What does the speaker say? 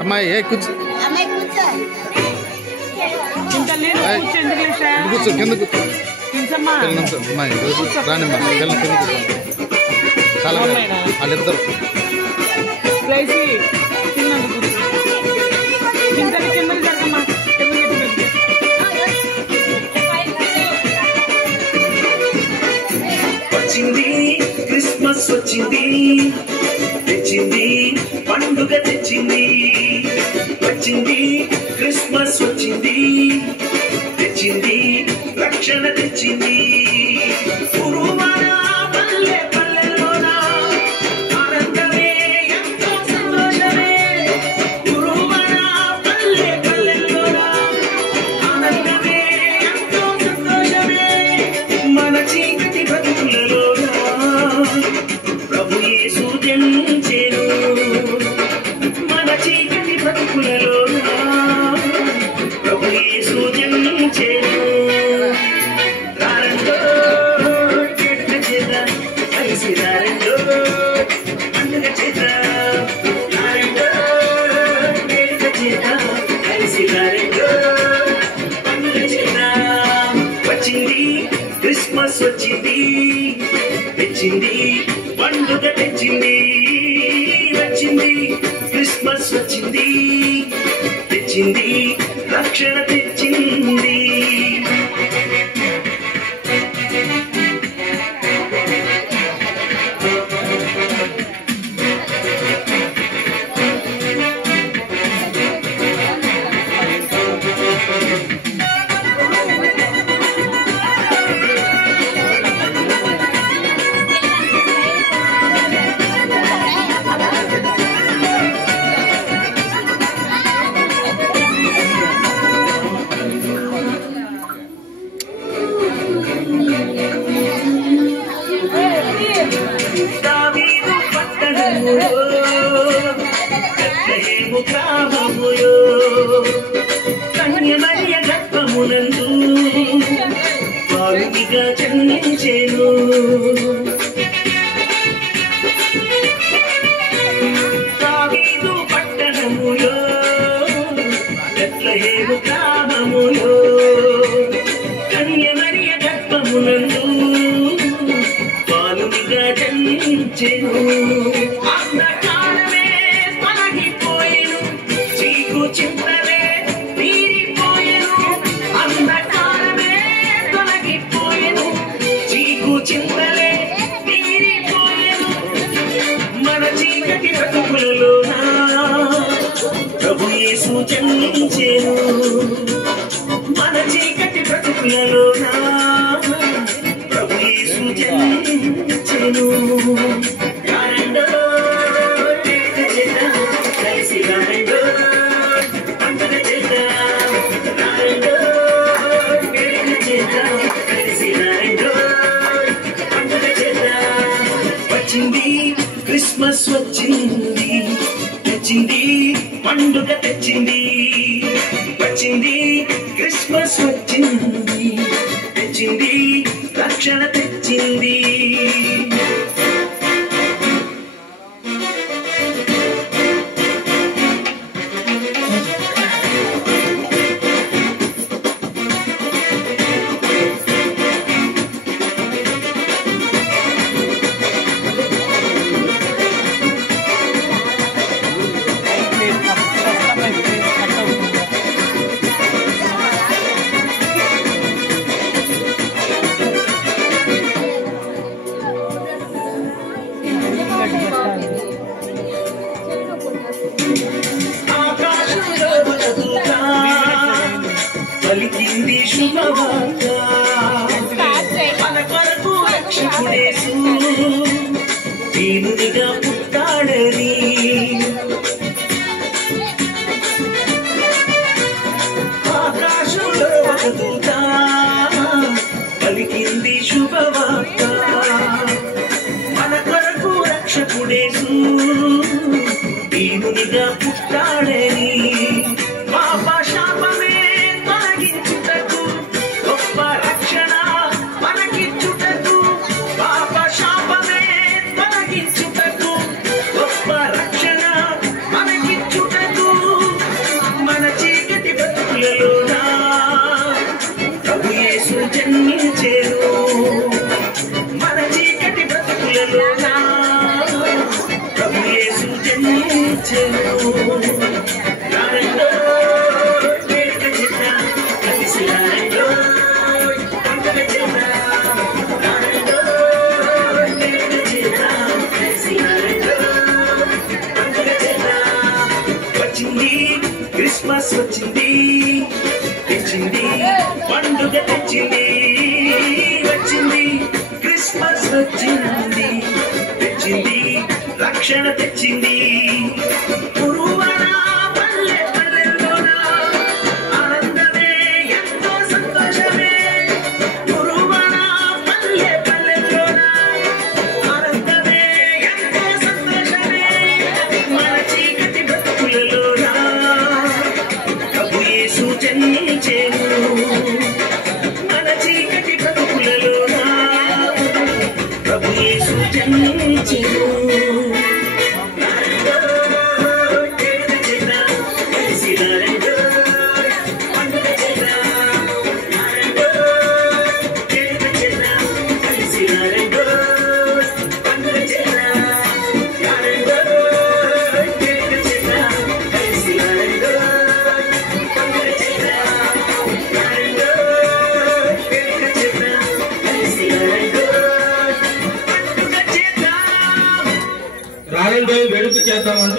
అమ్మాయి కూర్చో కూర్చో కింద కూర్చో అమ్మాయి రానిమ్మా కింద కూర్చో చాలా వాళ్ళిద్దరు వచ్చింది క్రిస్మస్ వచ్చింది తెచ్చింది పండుగ తెచ్చింది వచ్చింది క్రిస్మస్ వచ్చింది తెచ్చింది రక్షణ తెచ్చింది గురువార పల్లె పల్లెలోన ఆనందమే ఎంతో సంతోషమే గురువార పల్లె పల్లెలోన ఆనందమే ఎంతో సంతోషమే మన చీకటి బ్రతుకులలోన ప్రభు యేసు జన్మించెను మన చీకటి బ్రతుకులలోన ప్రభు యేసు జన్మించెను రారండో చెట్ల చేత కలిసి రారండో పండుగ చేత రారండో చెట్ల చేత కలిసి రారండో పండుగ చేత వచ్చింది క్రిస్మస్ వచ్చింది తెచ్చింది పండుగ తెచ్చింది వచ్చింది క్రిస్మస్ వచ్చింది తెచ్చింది రక్షణ తెచ్చింది కన్యమరియ గర్భమునందు బాలునిగా జన్మించెను దావీదు పట్టణములో బెత్లెహేము గ్రామములో కన్యమరియ గర్భమునందు బాలునిగా జన్మించెను చింతలే తీరిపోయెను అంధకారమే తొలగిపోయెను చీకు చింతలే తీరిపోయెను మన చీకటి బ్రతుకులలోన ప్రభు యేసు జన్మించెను మన చీకటి బ్రతుకులలోన ప్రభు యేసు జన్మించెను రారండో కలిసి రారండో వచ్చింది క్రిస్మస్ వచ్చింది తెచ్చింది పండుగ తెచ్చింది వచ్చింది క్రిస్మస్ వచ్చింది తెచ్చింది రక్షణ తెచ్చింది పలికింది శుభవార్త మన కొరకు రక్షకుడేసు దీనునిగా పుట్టాడని ఆకాశంలో ఒక దూత పలికింది శుభవార్త మన కొరకు రక్షకుడేసు దీనునిగా పుట్టాడని పాప శాపమే తొలగించుటకు గొప్ప రక్షణ మనకిచ్చుటకు పాప శాపమే తొలగించుటకు గొప్ప రక్షణ మనకిచ్చుటకు క్రిస్మస్ వచ్చింది తెచ్చింది పండుగ తెచ్చింది వచ్చింది క్రిస్మస్ వచ్చింది తెచ్చింది రక్షణ తెచ్చింది పురువన పల్లె పల్లెల్లోన ఆనందమే ఎంతో సంతోషమే పురువన పల్లె పల్లెల్లోన ఆనందమే ఎంతో సంతోషమే మన చీకటి బ్రతుకులలో జన్మించేను మన చీకటి బ్రతుకులలో ప్రభు యేసు జన్మించెను వెలుగు చేద్దామంటే